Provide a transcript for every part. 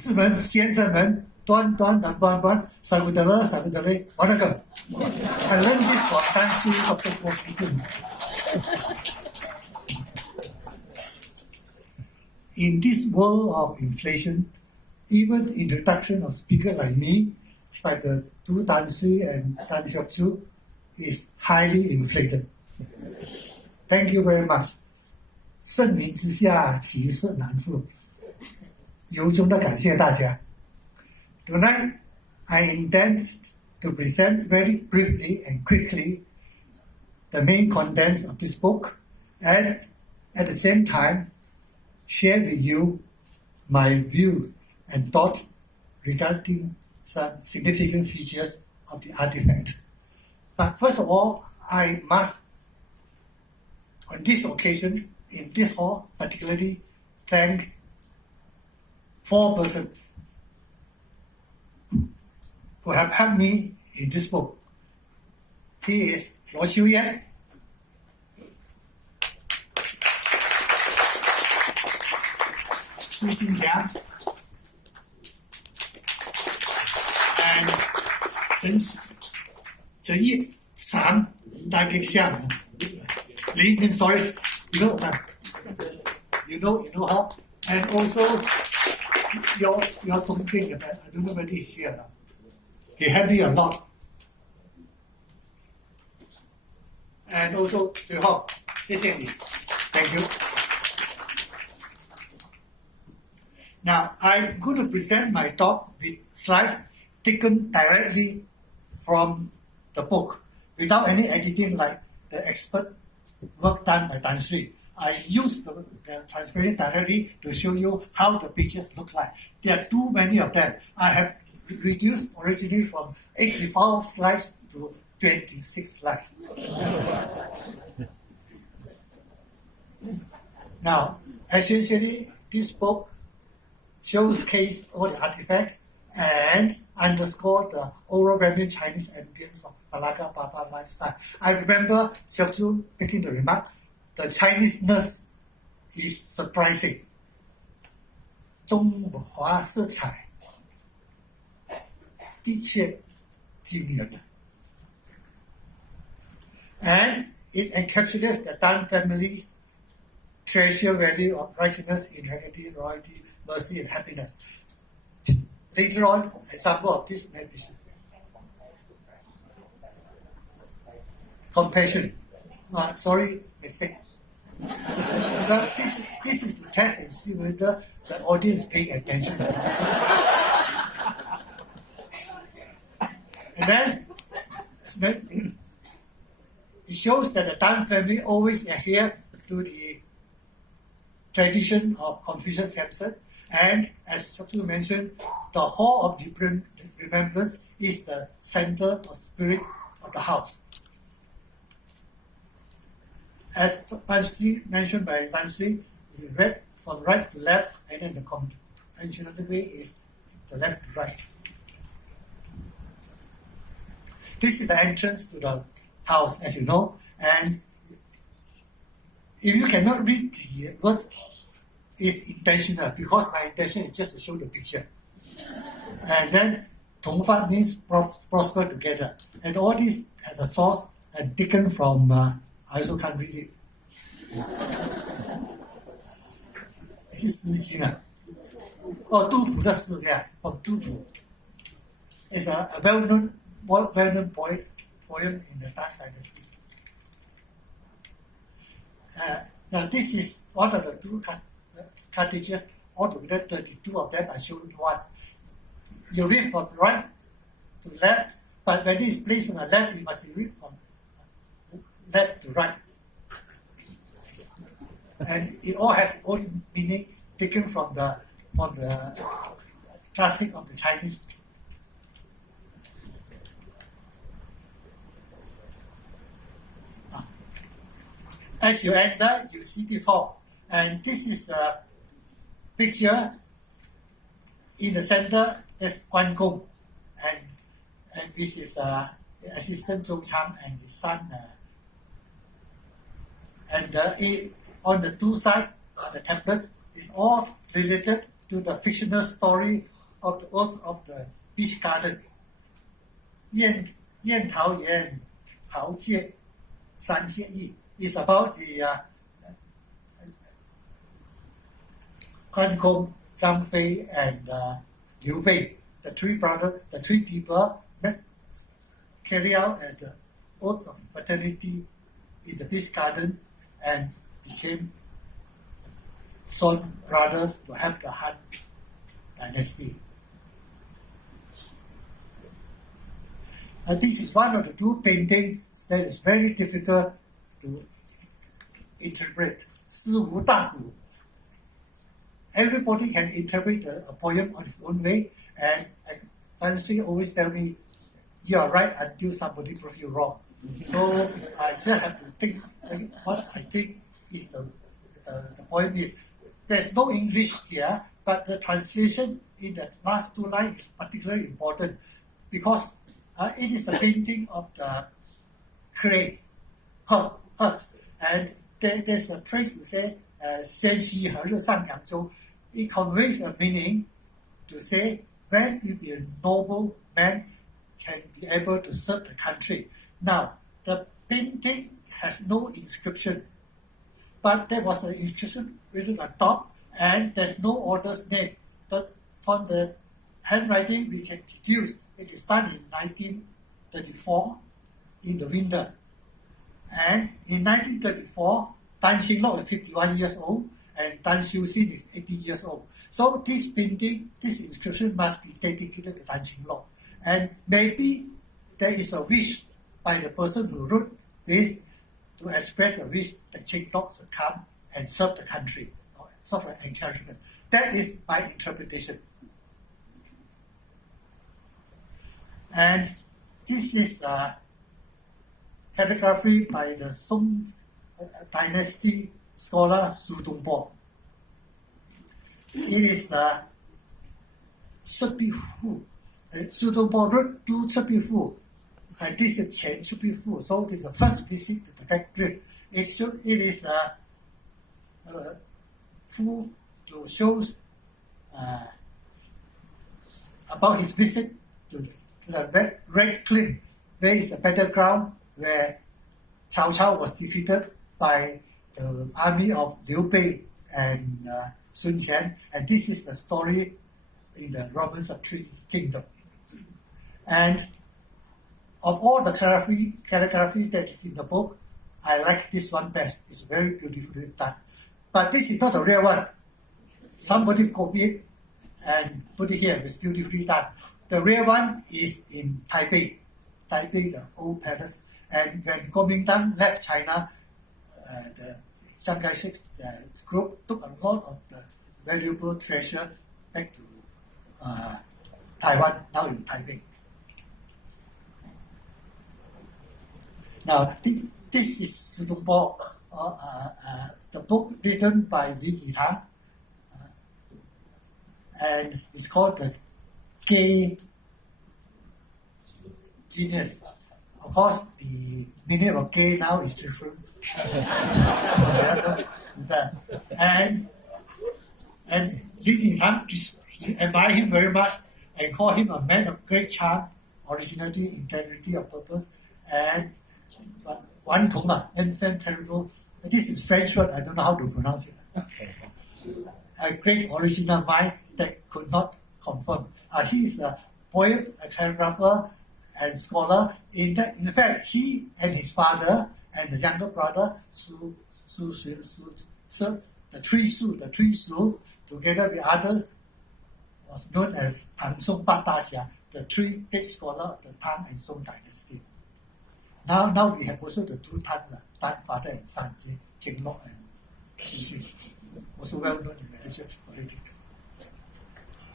士们、先生们、端端的端端、saudara saudari, vanakkam. I learned this from Tan Sri Andrew. In this world of inflation, even introduction of speaker like me by the Tun Tan Siew and Tan Choo is highly inflated. Thank you very much. 盛名之下，其色难副。由衷的感谢大家。Tonight, I intend to present very briefly and quickly the main contents of this book, and at the same time, share with you my views and thoughts regarding some significant features of the artifact. But first of all, I must, on this occasion, in this hall, particularly thank 4 persons who have helped me in this book. He is Lo Chiu Yan, Su Xin Xia, and Chen Yeap, San, Da Gek Xiang, Ling, sorry, you know her, and also your Tong King, I don't know whether he's here now. He helped me a lot. And also, thank you. Now, I'm going to present my talk with slides taken directly from the book, without any editing like the expert work done by Tan Sri. I use the transparent directly to show you how the pictures look like. There are too many of them. I have reduced originally from 84 slides to 26 slides. Now, essentially, this book showcases all the artifacts and underscore the overwhelming Chinese ambience of Malaga Baba lifestyle. I remember Siok making the remark, the Chineseness is surprising. 中华色彩的确惊人。And it encapsulates the Tan family's treasure value of righteousness, integrity, loyalty, mercy, and happiness. Later on, example of this may be compassion. Sorry, mistake. But this is to test and see whether the audience is paying attention or not. And then it shows that the Tan family always adhere to the tradition of Confucius Samson, and as Choo mentioned, the Hall of Remembrance is the center of spirit of the house. As mentioned by Tan Sri, you read from right to left, and then the conventional way is the left to right. This is the entrance to the house, as you know, and if you cannot read the words, it's intentional, because my intention is just to show the picture. And then Tongfan means prosper together, and all this has a source and taken from I also can't read it. This is 诗经啊，杜甫的诗 yeah, from 杜甫. It's a well-known poem in the Tang Dynasty. Now this is one of the 2 cartridges, altogether 32 of them. I showed one. You read from right to left, but when it is placed on the left, you must read from left to right. And it all has its own meaning taken from the classic of the Chinese. As you enter, you see this hall, and this is a picture. In the center, there's Guan Gong, and which is assistant Zhou Chang and his son. And on the 2 sides are the templates. It's all related to the fictional story of the Oath of the Beach Garden. 燕桃园豪杰三结义 is about the Quan Kong, Zhang Fei, and Liu Bei, the three people carry out the oath of fraternity in the Beach Garden and became sworn brothers to help the Han dynasty. This is one of the two paintings that is very difficult to interpret. 诗无大鼓. Everybody can interpret a poem on his own way, and Tan Sri always tell me, you are right until somebody proves you wrong. So I just have to think what I think is the point is. There's no English here, but the translation in the last two lines is particularly important because it is a painting of the clay, earth, and there's a phrase to say, 先期何日上扬州. It conveys a meaning to say when you be a noble man can be able to serve the country. Now, the painting has no inscription, but there was an inscription written on top, and there's no author's name. But from the handwriting, we can deduce it is done in 1934 in the winter. And in 1934, Tan Siew is 51 years old, and Tan Siew Sin is 80 years old. So this painting, this inscription must be dedicated to Tan Siew. And maybe there is a wish by the person who wrote this to express a wish that Ching should come and serve the country, or sort of encouragement. That is my interpretation. And this is a calligraphy by the Song Dynasty scholar Su Dongbo. It is Su Dongbo wrote two Fu, and this is Chen Fu. So this is the first visit to the Back Drift. It is Fu to show about his visit to the Red Cliff, where is the battleground where Cao Cao was defeated by the army of Liu Bei and Sun Quan, and this is the story in the Romans of Three Kingdoms. And of all the calligraphy that is in the book, I like this one best. It's very beautifully done. But this is not the real one. Somebody copied it and put it here. It's beautifully done. The real one is in Taipei, the old palace. And when Kuomintang left China, the Chiang Kai-shek's group took a lot of the valuable treasure back to Taiwan, now in Taipei. Now, this is Su Dongbo, the book written by Lin Yitang, and it's called The Gay Genius. Of course, the meaning of gay now is different from the other. And Lin Yitang, he admired him very much and called him a man of great charm, originality, integrity of purpose, and terrible. This is French word, I don't know how to pronounce it. A great original mind that could not confirm. He is a poet, a calligrapher, and scholar. In fact, he and his father and the younger brother, the three Su, together with others, was known as Tang Song Ba Da Xia, the three great scholars of the Tang and Song dynasty. Now we have also the two Tans, Tan father and son, Cheng Lok and Xu Sin, also well known in Malaysian politics.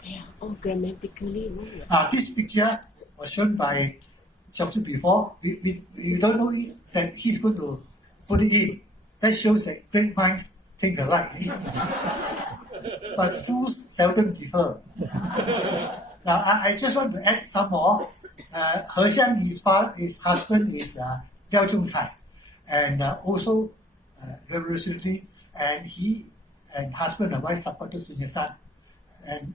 Yeah, grammatically wrong. This picture was shown by Siok before. We don't know that he's going to put it in. That shows that great minds think alike. But fools seldom differ. Now, I just want to add some more. He Xiang, his husband is Liao Zhongtai, and also revolutionary, and he and husband and wife supported Sun Yat-sen and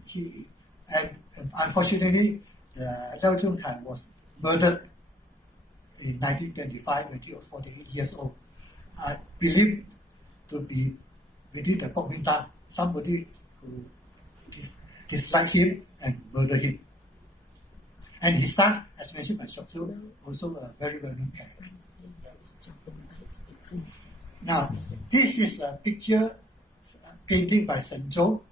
unfortunately, Leong Ching was murdered in 1925 when he was 48 years old. I believe to be within the Kuomintang, somebody who disliked him and murdered him. And his son, as mentioned by Siok Choo, also a very well-known character. Now, this is a picture painting by Shen Zhou,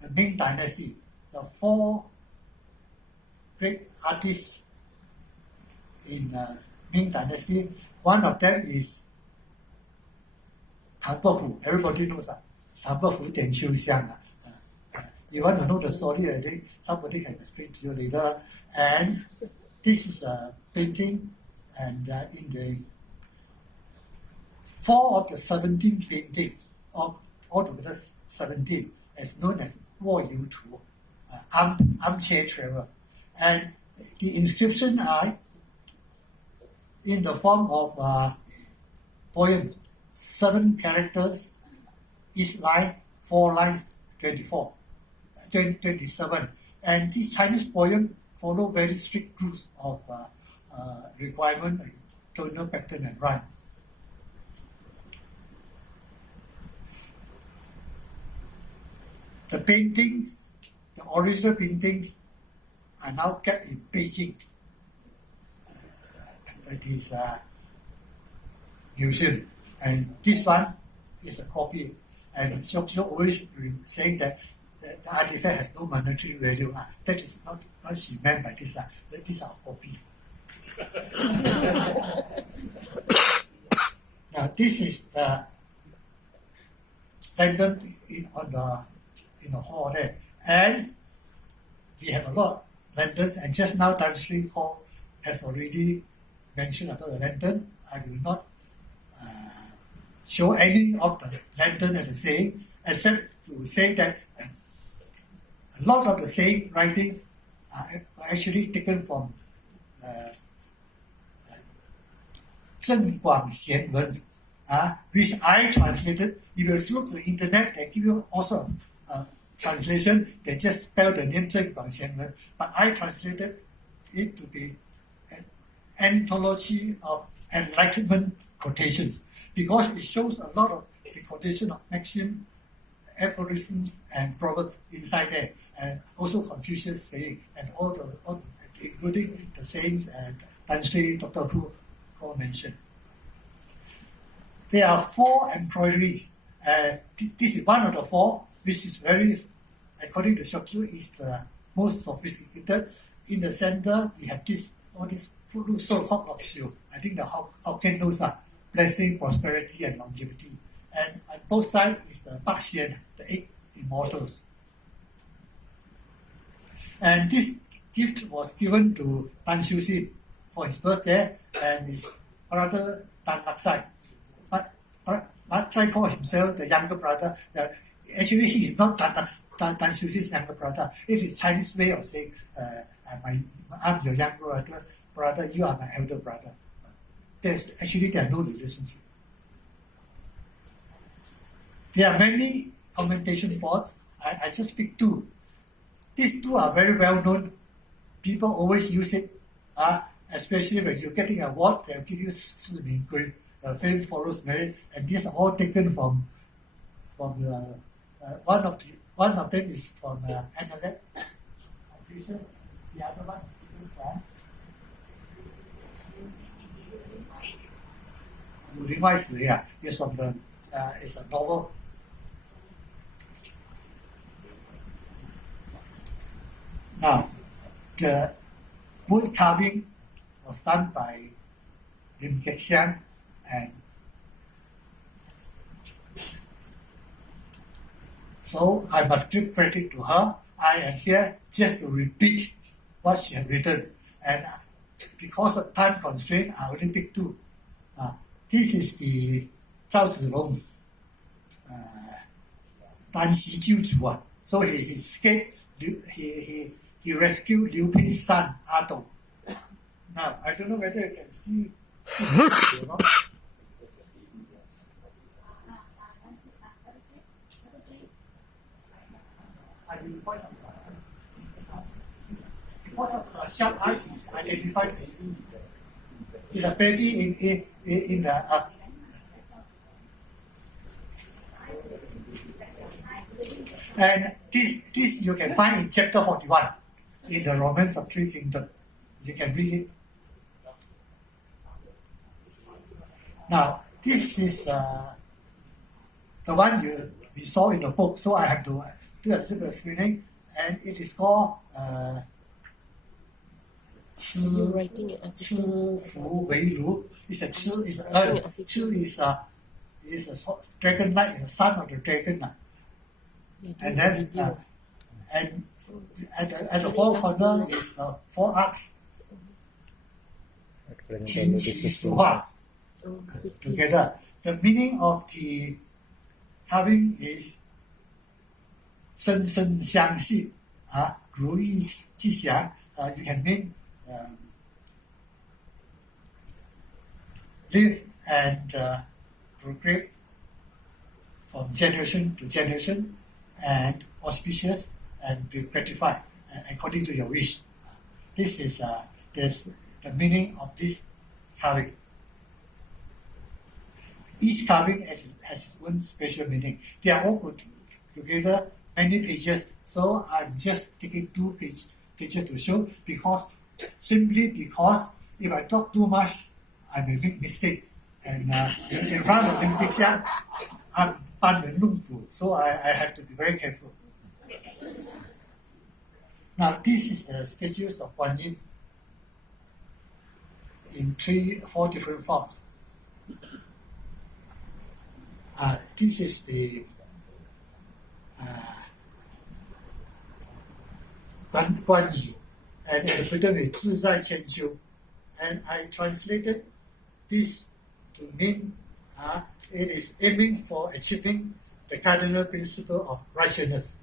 the Ming Dynasty. The 4 great artists in Ming Dynasty. One of them is Tan Fu. Everybody knows that. Tan Fu Dian Qiu Xiang. You want to know the story, I think somebody can explain to you later. And this is a painting, and in the 4 of the 17 paintings, of altogether 17, is known as Wo Yu Tu, armchair travel. And the inscriptions are in the form of poem, 7 characters, each line, 4 lines, 27. And this Chinese poem follow very strict rules of requirement, tonal pattern and rhyme. The paintings, the original paintings, are now kept in Beijing. That is museum, and this one is a copy. And Siok Choo always saying that the artifact has no monetary value. That is not what she meant by this. That these are copies. Now this is the lantern in the hall there, and we have a lot of lanterns. And just now, Tan Sri has already mentioned about the lantern. I will not show any of the lantern at the saying, except to say that a lot of the saying writings are actually taken from Zhen Guang Xian Wen, which I translated. If you look at the internet, they give you also a translation. They just spell the name Zhen Guang Xian Wen, but I translated it to be an anthology of enlightenment quotations, because it shows a lot of the quotation of maxims, aphorisms, and proverbs inside there, and also Confucius saying, and all including the sayings Tan Sri, Dr. Hu mentioned. There are 4 embroideries. This is one of the 4, which is very, according to Siok Choo, is the most sophisticated. In the center, we have all this so-called Lok Siu. I think the Hokkien knows blessing, prosperity, and longevity. And on both sides is the Ba Xian, the 8 immortals. And this gift was given to Tan Siew Sin for his birthday, and his brother Tan Lak Sai. Lak Sai called himself the younger brother. Actually, he is not Tan Siew Sin's younger brother. It is Chinese way of saying, I'm your younger brother, you are my elder brother. There are no relationship. There are many commentation boards. I just picked 2. These 2 are very well known. People always use it, especially when you're getting an award. They'll give you 四名归, fame follows merit, and these are all taken from one of them is from Ahmad. The other one is taken from 武林外史. Yeah, it's from it's a novel. Now, the wood carving was done by Lim Kek Siang, and so I must give credit to her. I am here just to repeat what she had written, and because of time constraint, I only picked 2. This is the Zhao Zilong, Tan Xi Jiu Zu. So he escaped. He rescued Liu Pei's son, Dato. Now, I don't know whether you can see. Because of the sharp eyes, it's identified as it's a baby in the. And this you can find in chapter 41 in the Romance of Three Kingdoms. You can read it. Now, this is the one we saw in the book, so I have to do a little bit of screening, and it is called You're writing an article. It's a Choo is an Choo is a dragon knight, the son of the dragon. And then and at the four corner is the four arcs. Qin Qi Su Huat together. The meaning of the having is 生生相续如意吉祥 you can mean live and progress from generation to generation and auspicious and be gratified according to your wish. This is the meaning of this carving. Each carving has its own special meaning. They are all put together many pages, so I'm just taking 2 pages to show simply because if I talk too much, I may make mistake. And in front of Lim Xiang, I'm Ban Wen Lung Fu, so I have to be very careful. Now, this is the statues of Guan Yin in 4 different forms. This is the Guan Yi, and the Buddha is 自在千秋. And I translated this to mean it is aiming for achieving the cardinal principle of righteousness.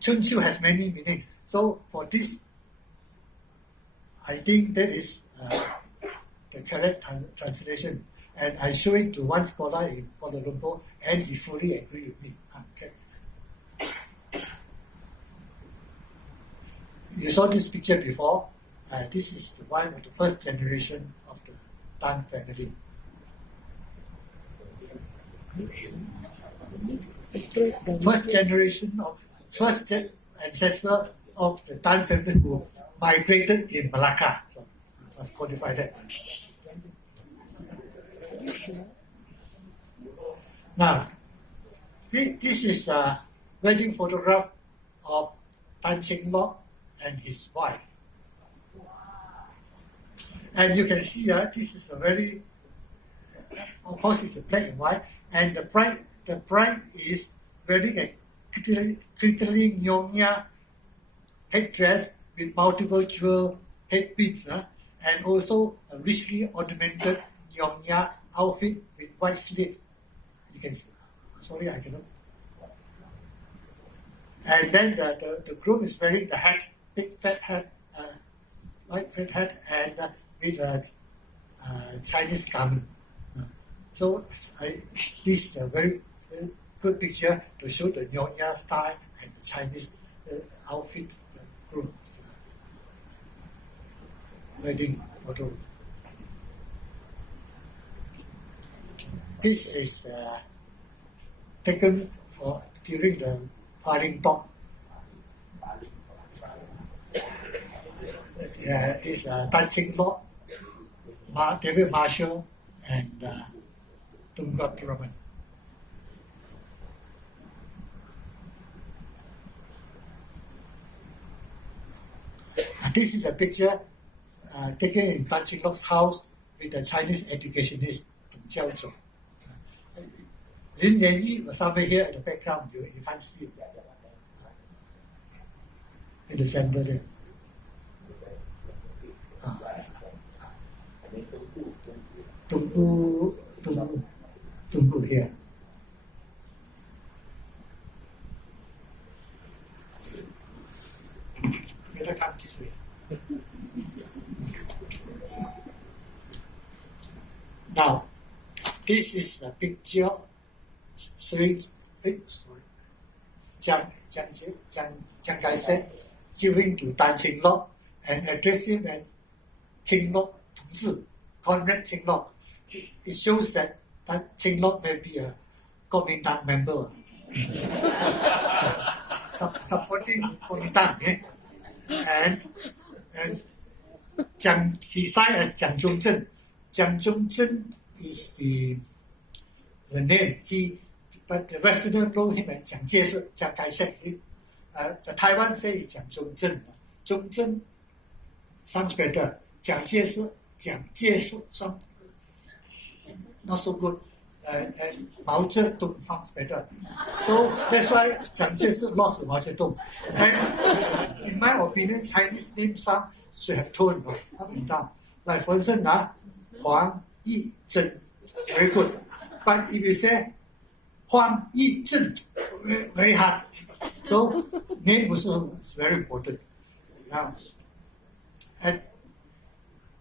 Chun Chu has many meanings. So for this, I think that is the correct translation. And I show it to one scholar in Kuala Lumpur, and he fully agreed with me. Okay. You saw this picture before. This is the one of the first generation of the Tan family. First ancestor of the Tan family who migrated in Malacca. So let's codify that. Now, this is a wedding photograph of Tan Cheng Lock and his wife. And you can see this is a very, of course, it's a black and white, and the bride is wearing a glittering nyonya headdress with multiple jewel headpins, and also a richly ornamented nyonya outfit with white sleeves. You can see, sorry, I cannot. And then the groom is wearing the hat, big fat hat, white fat hat, and with a Chinese garment. So this is a very good picture to show the nyonya style and the Chinese outfit, the groom. Wedding photo. This is taken during the filing talk. This Tan Cheng Lock, David Marshall, and Tungat Raman. This is a picture taken in Tan Cheng Lock's house with the Chinese educationist Deng Jiaozhou. Lin Lianyi was somewhere here at the background. You can't see it. In the center there. Tungu here. Better come this way. Now, this is a picture showing. Chiang Kai-shek, giving to Tan Sing Lok and address him as Ching Lok Tung Zi, Comrade Ching Lok. It shows that Ching Lok may be a Kuomintang member, supporting Kuomintang. And he signed as Jiang Zhongzhen. Jiang Zhongzhen is the name. But the Westerners know him as Jiang Jieshi, Chiang Kai-shek. The Taiwan say it's Jiang Zhongzhen. Zhongzhen sounds better. Jiang Jieshi sounds not so good. And Mao Zedong sounds better. So that's why Jiang Jieshi lost to Mao Zedong. And in my opinion, Chinese names should have tone up and down. Like for instance, Huang Yi Zhen, very good. But if you say Huang Yi Zhen, very hard. So name also is very important. Now, and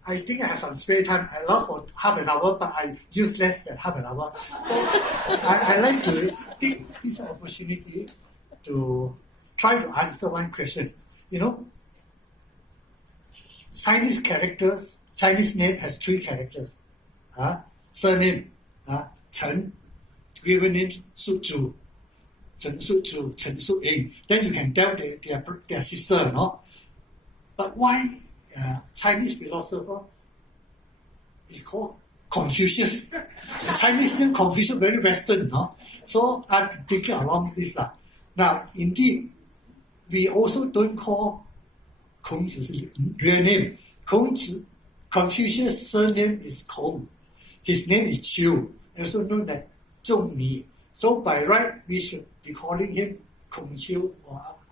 I think I have some spare time. I love for half an hour, but I use less than half an hour. So I like to take this opportunity to try to answer one question. Chinese characters, Chinese name has 3 characters. Surname, Chen, given name Su Zhu, Chen Su Zhu, Chen Su Ying. Then you can tell their sister, no? But why Chinese philosopher is called Confucius? The Chinese name Confucius very Western, no? So I'm thinking along this. Now, indeed, we also don't call Kong's real name. Confucius' surname is Koon. His name is Choo, also known as Zhong Ni. So by right, we should be calling him Kong Chiu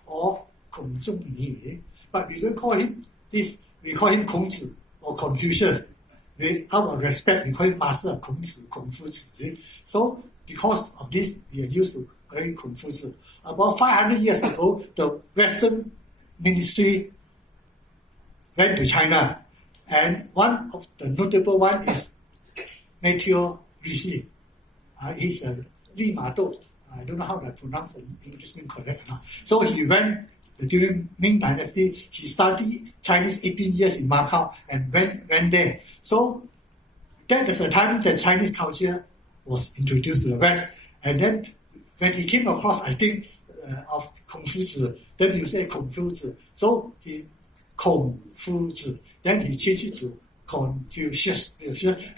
or Kong Zhong Ni. But we don't call him this. We call him Kongzi or Confucius. Out of respect, we call him Master Kongzi, Confucius. So because of this, we are used to calling Confucius. About 500 years ago, the Western ministry went to China, and one of the notable one is Matthew Ricci. He's a Li Ma Do. I don't know how to pronounce the English name correct now. So he went during Ming Dynasty. He studied Chinese 18 years in Macau and went there. So that is the time that Chinese culture was introduced to the West. And then when he came across, I think, of Confucius, then you say Confucius. So he Confucius. Then he changed it to Confucius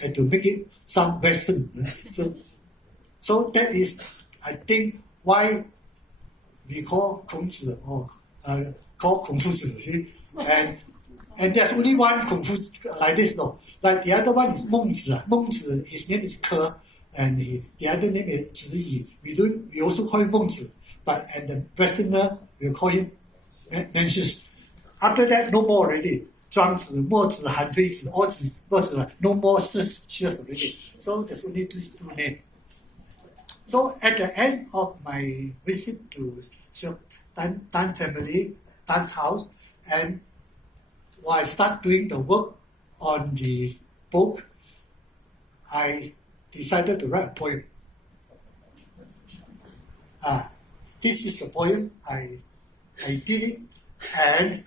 and to make it sound Western. So that is, I think, why we call Kongzi or call Confucius. See? And there's only one Confucius like this, no. Like the other one is Mengzi. Mengzi, his name is Ke, and the other name is Zhi Yi. We also call him Mengzi, and the Westerner will call him Mencius. After that, no more already. Zhuangzi, Mozi, Han Feizi, all these words, no more Shi's already. So there's only these 2 names. So at the end of my visit to Siok Tan family, Tan's house, and while I start doing the work on the book, I decided to write a poem. This is the poem. I did it, and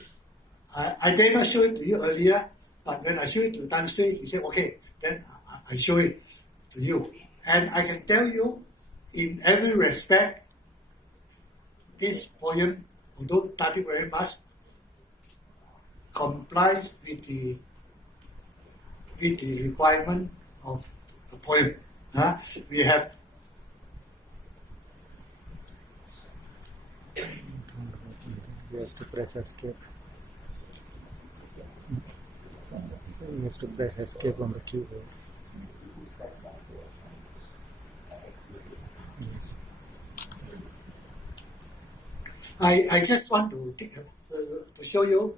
I did not show it to you earlier, but when I showed it to Tan Sri, he said, okay, then I show it to you. And I can tell you, in every respect, this poem, although studied very much, complies with the requirement of the poem. We have he has to press escape. He has to press escape on the keyboard. Yes. I just want to to show you,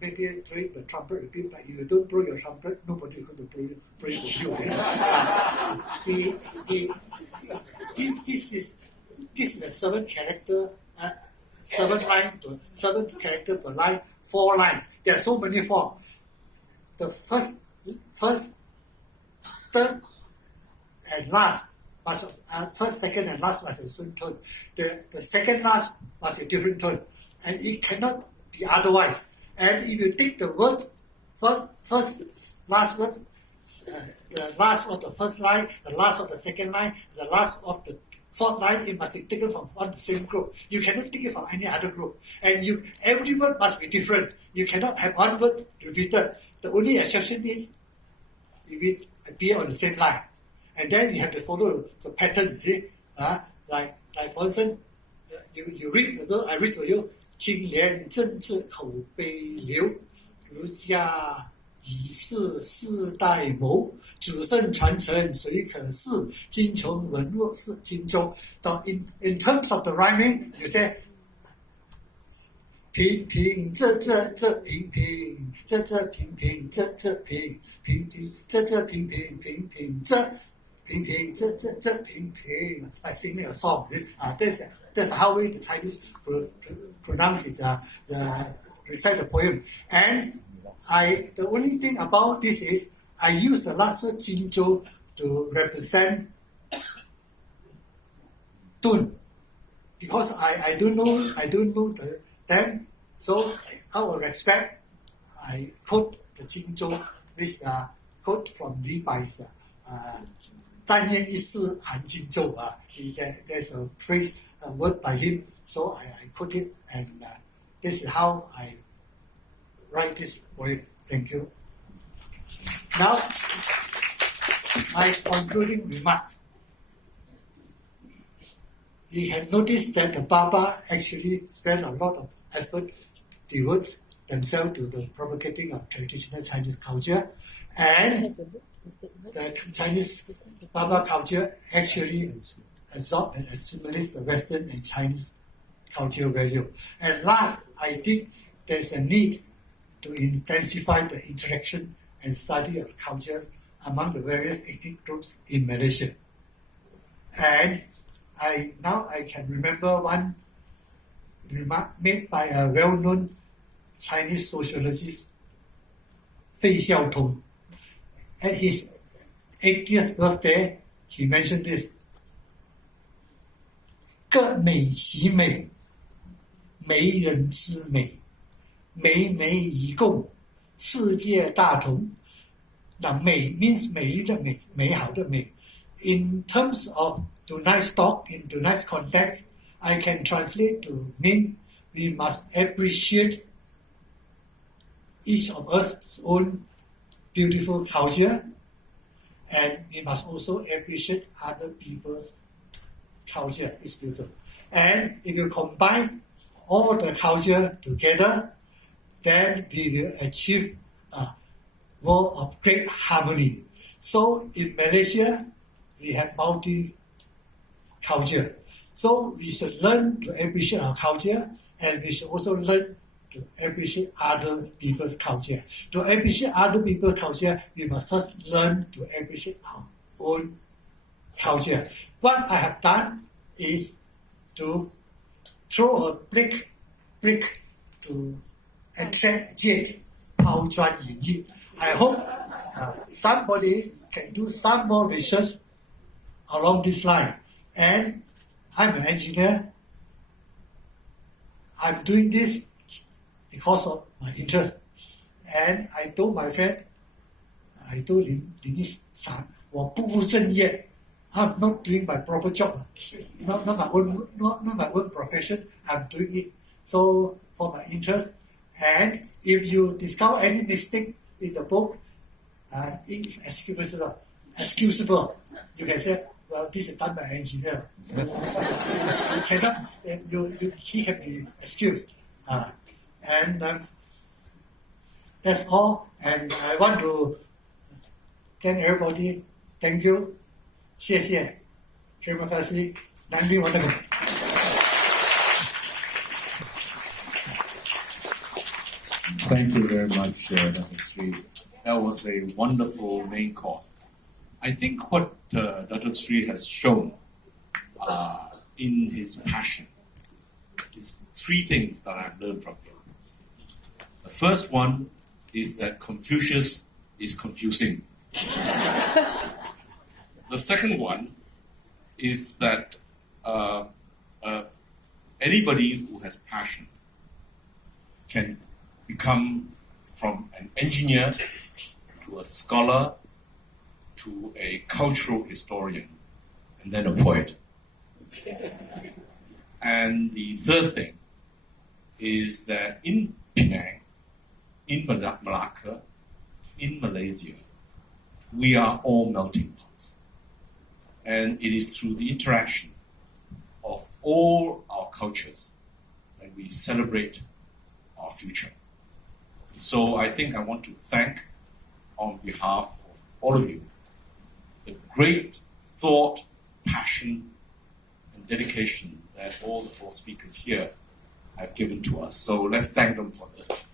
maybe play the trumpet a bit, but if you don't blow your trumpet, nobody is going to blow for you. This is a 7 character, 7 character per line, 4 lines. There are so many forms. The first, third, and last first, second, and last must have the same tone. The second last must be a different tone, and it cannot be otherwise. And if you take the word first last word, the last of the first line, the last of the second line, the last of the fourth line, it must be taken from one the same group. You cannot take it from any other group, and every word must be different. You cannot have one word repeated. The only exception is if it appear on the same line. And then you have to follow the pattern, see? Like for instance, you read the word, I read to you, 清廉政治口碑流，儒家以事世代谋，祖圣传承谁可试？精穷文弱是精忠。So in terms of the rhyming, you say 平平仄平平仄平平仄平平平仄平平平平仄平平仄平平 like singing a song. That's how the Chinese pronounce it, recite the poem. And the only thing about this is I use the last word 荆州 to represent Tun, because I don't know them, so out of respect I quote the 荆州, which quote from Levi's 但愿一世含荆州. There's a phrase, a word by him, so I quote it, and this is how I write this poem. Thank you. Now, my concluding remark. We had noticed that the Baba actually spent a lot of effort to devote themselves to the propagating of traditional Chinese culture, and the Chinese Baba culture actually absorbs and assimilates the Western and Chinese cultural value. And last, I think there's a need to intensify the interaction and study of cultures among the various ethnic groups in Malaysia. And now I can remember one remark made by a well-known Chinese sociologist, Fei Xiaotong. At his 80th birthday, he mentioned this: 各美其美，没人之美，美美一共，世界大同。那美 means 美丽的美，美好的美。In terms of tonight's talk, in tonight's context, I can translate to mean we must appreciate each of us own beautiful culture, and we must also appreciate other people's culture is beautiful. And if you combine all the culture together, then we will achieve a world of great harmony. So in Malaysia, we have multi-culture. So we should learn to appreciate our culture, and we should also learn to appreciate other people's culture. To appreciate other people's culture, we must first learn to appreciate our own culture. What I have done is to throw a brick to attract jade, 抛砖引玉. I hope somebody can do some more research along this line. And I'm an engineer. I'm doing this because of my interest. And I told my friend, I told him, 我不务正业. I'm not doing my proper job. Not my own profession. I'm doing it. So for my interest. And if you discover any mistake in the book, it is excusable. You can say, well, this is done by an engineer. So you cannot, he can be excused. And that's all. And I want to thank everybody. Thank you. 谢谢. Terima kasih. Nandri watakum. Thank you very much, Dr. Sri. That was a wonderful main course. I think what Dr. Sri has shown in his passion is three things that I've learned from him. The first one is that Confucius is confusing. The second one is that anybody who has passion can become from an engineer to a scholar to a cultural historian and then a poet. And the third thing is that in Penang, in Malacca, in Malaysia, we are all melting pots. And it is through the interaction of all our cultures that we celebrate our future. So I think I want to thank, on behalf of all of you, the great thought, passion, and dedication that all the four speakers here have given to us. So let's thank them for this.